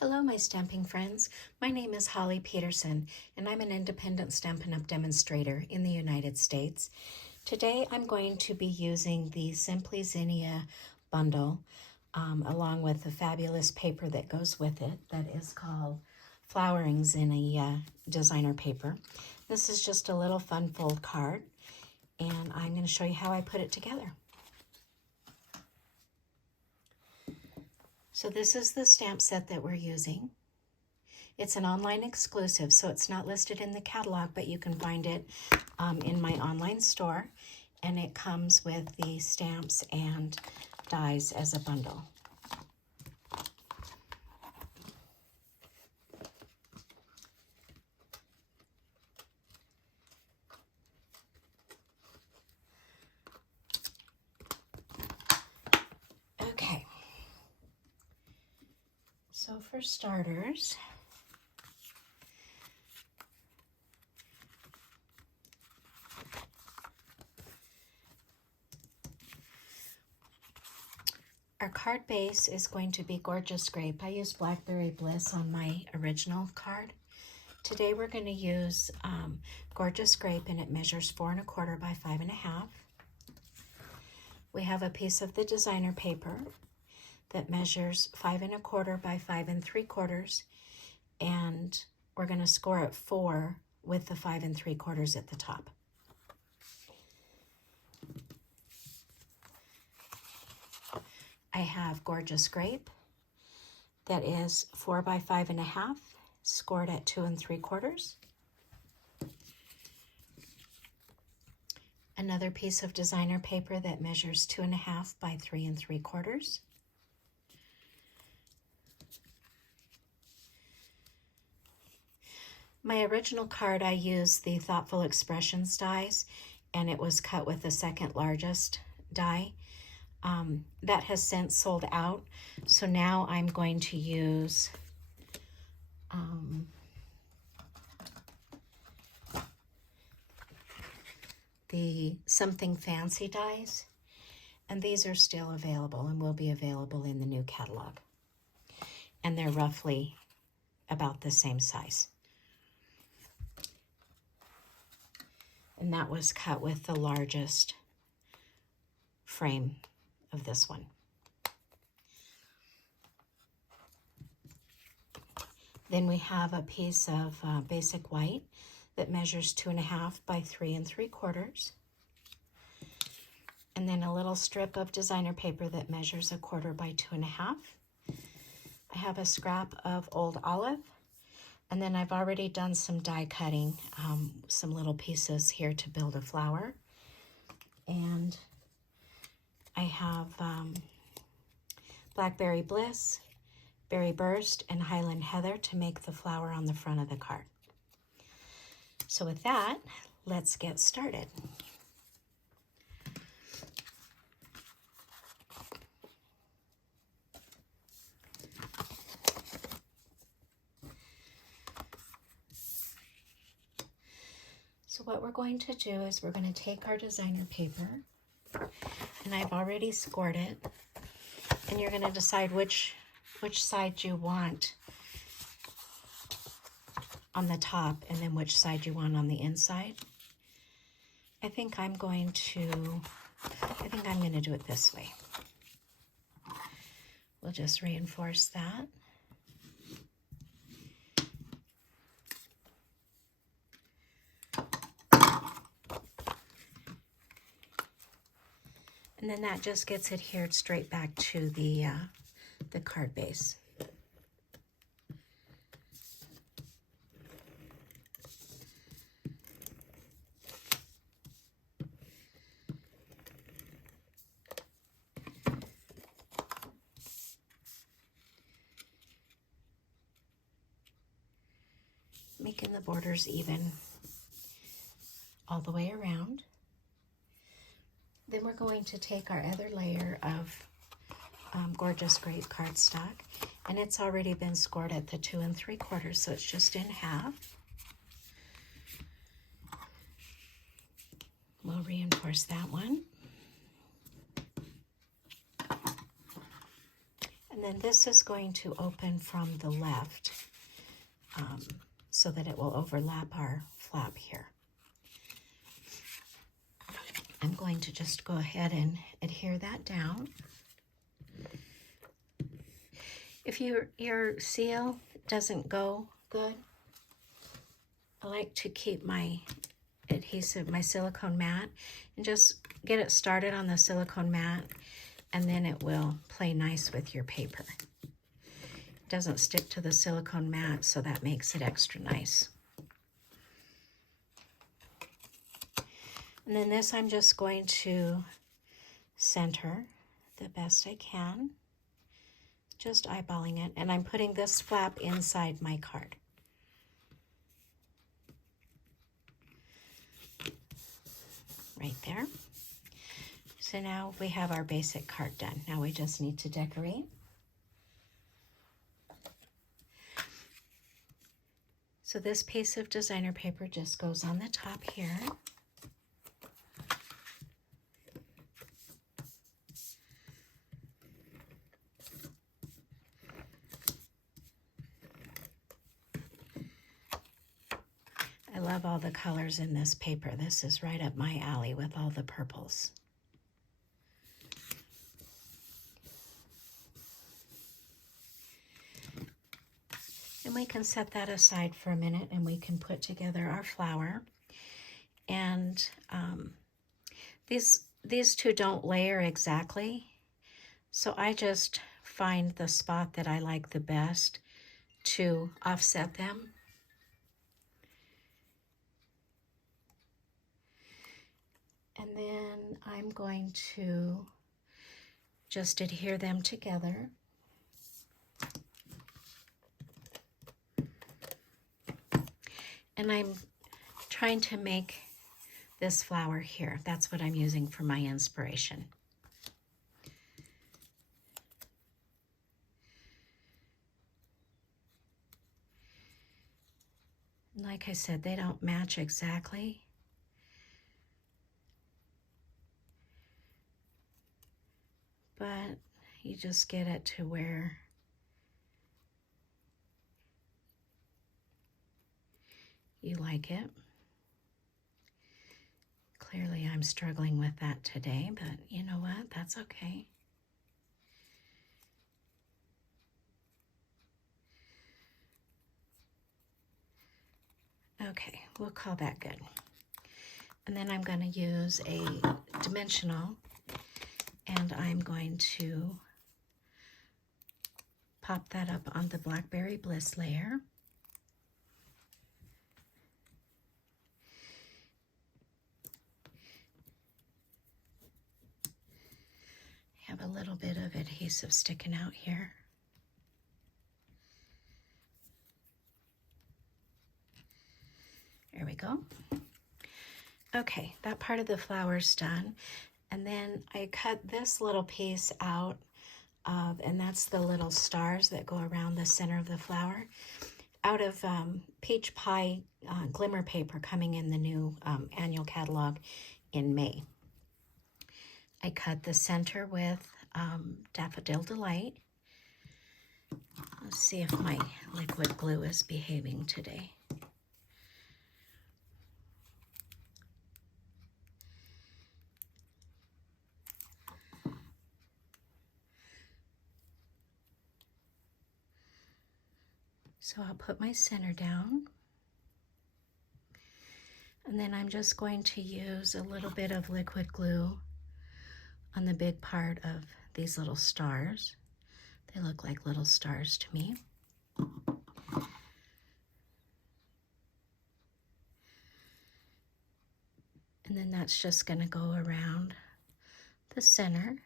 Hello, my stamping friends. My name is Holly Peterson, and I'm an independent Stampin' Up! Demonstrator in the United States. Today, I'm going to be using the Simply Zinnia bundle, along with the fabulous paper that goes with it that is called Flowering Zinnia designer paper. This is just a little fun fold card, and I'm going to show you how I put it together. So this is the stamp set that we're using. It's an online exclusive, so it's not listed in the catalog, but you can find it in my online store, and it comes with the stamps and dies as a bundle. Okay, so for starters, our card base is going to be Gorgeous Grape. I used Blackberry Bliss on my original card. Today we're going to use Gorgeous Grape, and it measures 4 1/4 by 5 1/2. We have a piece of the designer paper that measures 5 1/4 by 5 3/4, and we're going to score at 4 with the 5 3/4 at the top. I have Gorgeous Grape that is 4 by 5 1/2, scored at 2 3/4. Another piece of designer paper that measures 2 1/2 by 3 3/4. My original card, I used the Thoughtful Expressions dies, and it was cut with the second largest die. That has since sold out, so now I'm going to use the Something Fancy dies, and these are still available and will be available in the new catalog. And they're roughly about the same size. And that was cut with the largest frame of this one. Then we have a piece of basic white that measures 2 1/2 by 3 3/4. And then a little strip of designer paper that measures 1/4 by 2 1/2. I have a scrap of Old Olive, and then I've already done some die cutting, some little pieces here to build a flower. And I have Blackberry Bliss, Berry Burst, and Highland Heather to make the flower on the front of the card. So with that, let's get started. So what we're going to do is we're going to take our designer paper, and I've already scored it, and you're going to decide which side you want on the top and then which side you want on the inside. I think I'm going to do it this way. We'll just reinforce that. And then that just gets adhered straight back to the card base. Making the borders even all the way around. Then we're going to take our other layer of Gorgeous Grape cardstock, and it's already been scored at the 2 3/4, so it's just in half. We'll reinforce that one. And then this is going to open from the left so that it will overlap our flap here. I'm going to just go ahead and adhere that down. If your seal doesn't go good, I like to keep my adhesive, my silicone mat, and just get it started on the silicone mat, and then it will play nice with your paper. It doesn't stick to the silicone mat, so that makes it extra nice. And then this I'm just going to center the best I can, just eyeballing it, and I'm putting this flap inside my card. Right there. So now we have our basic card done. Now we just need to decorate. So this piece of designer paper just goes on the top here. I love all the colors in this paper. This is right up my alley with all the purples. And we can set that aside for a minute and we can put together our flower. And these two don't layer exactly, so I just find the spot that I like the best to offset them. And then I'm going to just adhere them together. And I'm trying to make this flower here. That's what I'm using for my inspiration. Like I said, they don't match exactly. But you just get it to where you like it. Clearly I'm struggling with that today, but you know what? That's okay. Okay, we'll call that good. And then I'm going to use a dimensional, and I'm going to pop that up on the Blackberry Bliss layer. Have a little bit of adhesive sticking out here. There we go. Okay, that part of the flower's done. And then I cut this little piece out of, and that's the little stars that go around the center of the flower, out of Peach Pie glimmer paper coming in the new annual catalog in May. I cut the center with Daffodil Delight. Let's see if my liquid glue is behaving today. So I'll put my center down, and then I'm just going to use a little bit of liquid glue on the big part of these little stars. They look like little stars to me. And then that's just going to go around the center.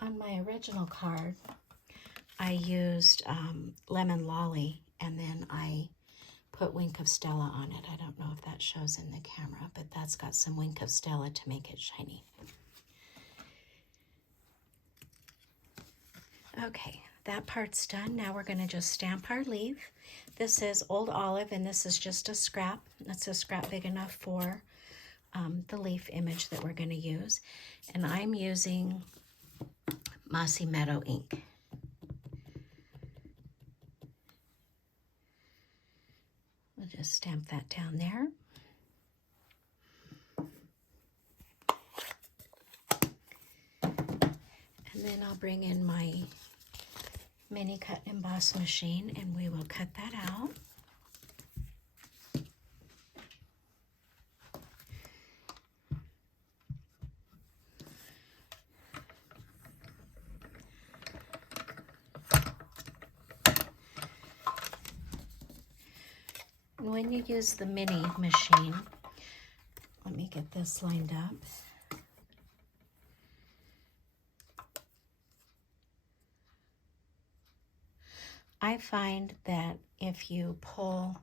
On my original card, I used Lemon Lolly, and then I put Wink of Stella on it. I don't know if that shows in the camera, but that's got some Wink of Stella to make it shiny. Okay, that part's done. Now we're going to just stamp our leaf. This is Old Olive, and this is just a scrap. That's a scrap big enough for the leaf image that we're going to use. And I'm using Mossy Meadow ink. We'll just stamp that down there. And then I'll bring in my mini cut and emboss machine and we will cut that out. And when you use the mini machine, let me get this lined up. I find that if you pull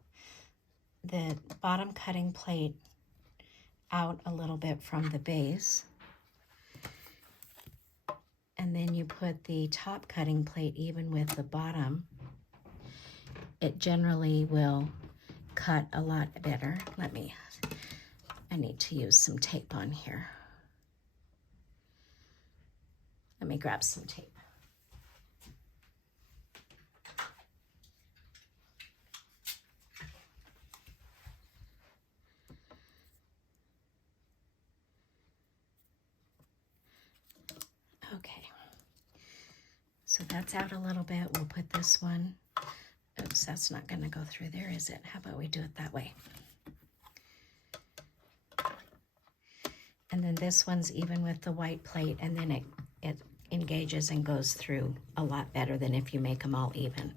the bottom cutting plate out a little bit from the base, and then you put the top cutting plate even with the bottom, it generally will cut a lot better. I need to use some tape on here. Let me grab some tape. Okay, so that's out a little bit. We'll put this one, oops, that's not gonna go through there, is it? How about we do it that way? And then this one's even with the white plate, and then it engages and goes through a lot better than if you make them all even.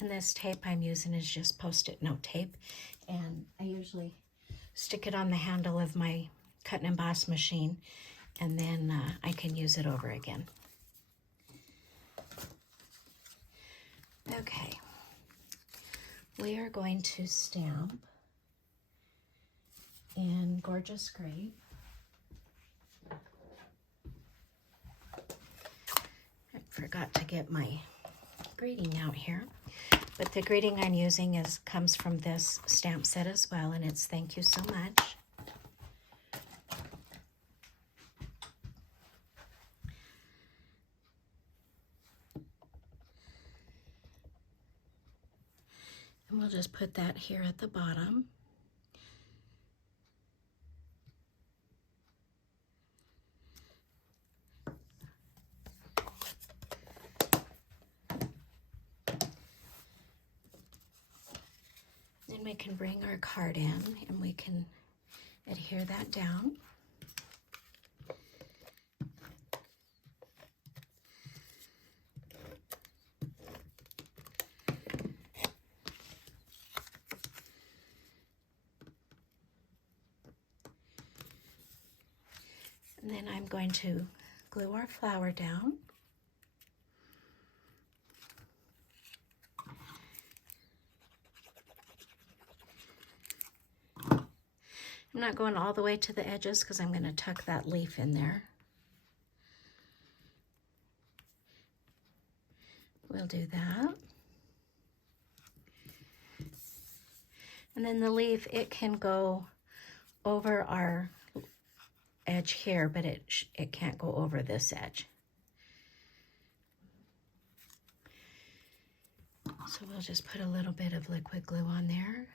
And this tape I'm using is just Post-it note tape, and I usually stick it on the handle of my cut and emboss machine, and then I can use it over again. Okay, we are going to stamp in Gorgeous Grape. I forgot to get my greeting out here. But the greeting I'm using comes from this stamp set as well, and it's thank you so much. And we'll just put that here at the bottom. Then we can bring our card in and we can adhere that down. And then I'm going to glue our flower down. I'm not going all the way to the edges because I'm going to tuck that leaf in there. We'll do that. And then the leaf, it can go over our edge here, but it can't go over this edge. So we'll just put a little bit of liquid glue on there.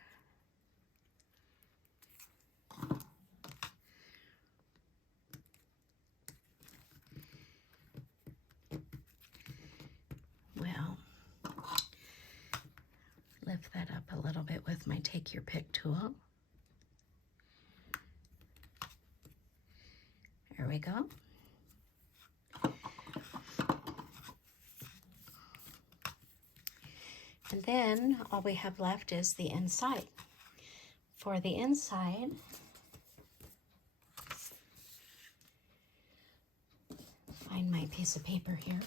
Well, lift that up a little bit with my Take Your Pick tool. There we go. And then all we have left is the inside. For the inside, find my piece of paper here.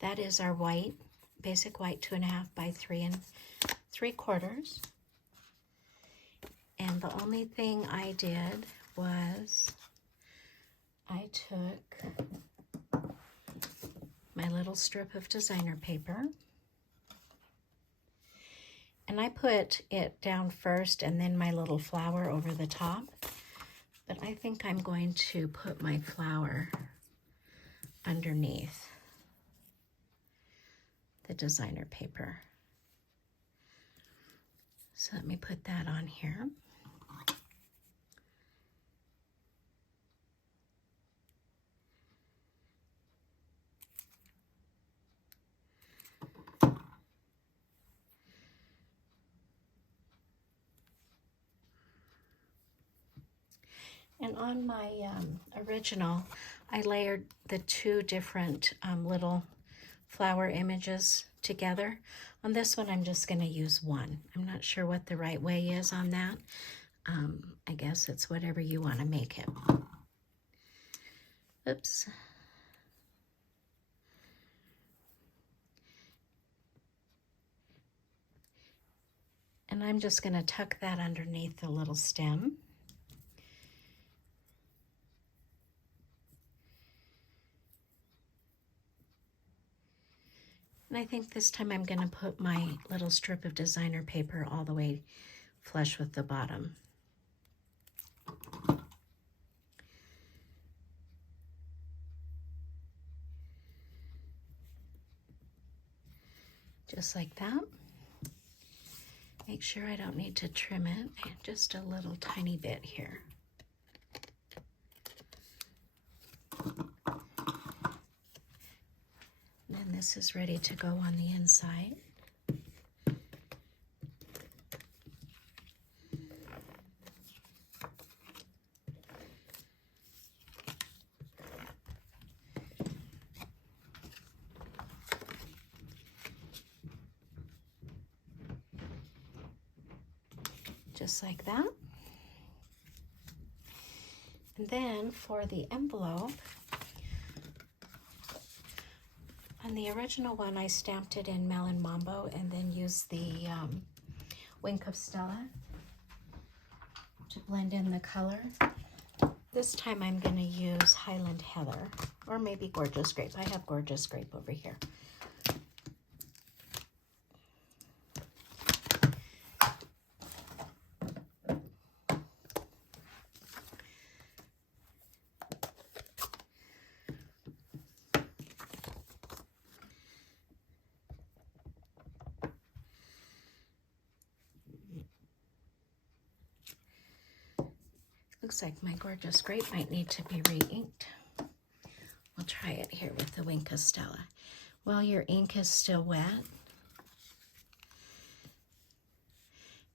That is our white, basic white 2.5 by 3 3/4. And The only thing I did was I took my little strip of designer paper and I put it down first and then my little flower over the top. But I think I'm going to put my flower underneath the designer paper. So let me put that on here. And on my original, I layered the two different little flower images together. On this one, I'm just going to use one. I'm not sure what the right way is on that. I guess it's whatever you want to make it. Oops. And I'm just going to tuck that underneath the little stem. And I think this time I'm going to put my little strip of designer paper all the way flush with the bottom. Just like that. Make sure I don't need to trim it, just a little tiny bit here. And this is ready to go on the inside. Just like that. And then for the envelope, on the original one, I stamped it in Melon Mambo and then used the Wink of Stella to blend in the color. This time I'm going to use Highland Heather, or maybe Gorgeous Grape. I have Gorgeous Grape over here. Looks like my Gorgeous Grape might need to be re-inked. We'll try it here with the Wink of Stella. While your ink is still wet,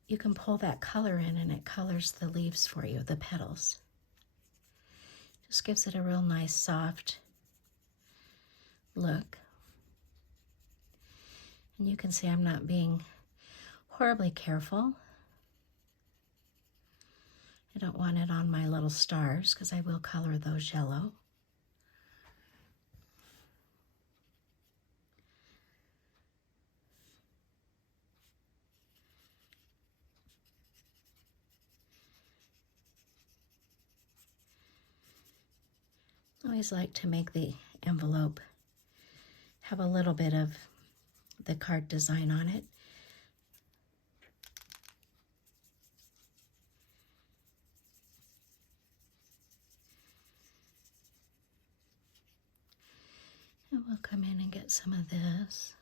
you can pull that color in and it colors the leaves for you, the petals. Just gives it a real nice soft look. And you can see I'm not being horribly careful. I don't want it on my little stars because I will color those yellow. I always like to make the envelope have a little bit of the card design on it. And we'll come in and get some of this.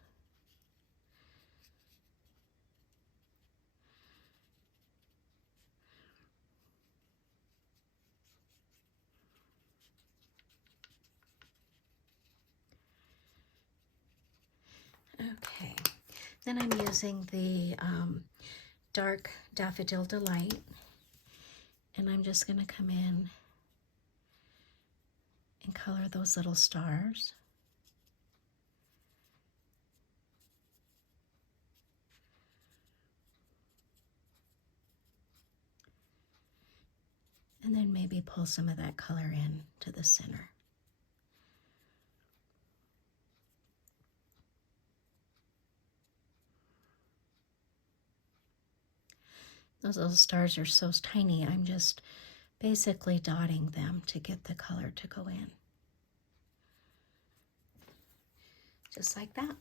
Okay, then I'm using the dark Daffodil Delight, and I'm just going to come in and color those little stars. And then maybe pull some of that color in to the center. Those little stars are so tiny, I'm just basically dotting them to get the color to go in. Just like that.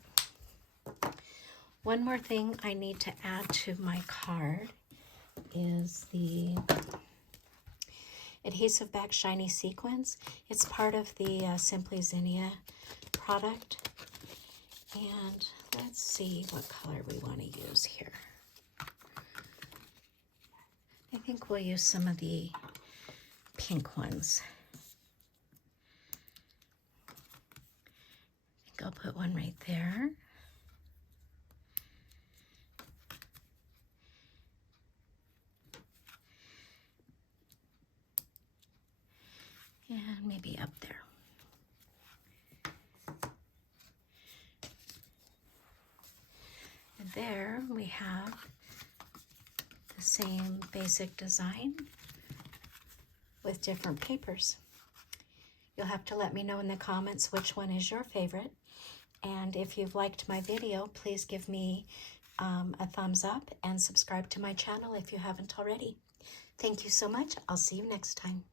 One more thing I need to add to my card is the adhesive back shiny sequins. It's part of the Simply Zinnia product. And let's see what color we want to use here. I think we'll use some of the pink ones. I think I'll put one right there. And maybe up there. And there we have the same basic design with different papers. You'll have to let me know in the comments which one is your favorite. And if you've liked my video, please give me a thumbs up and subscribe to my channel if you haven't already. Thank you so much. I'll see you next time.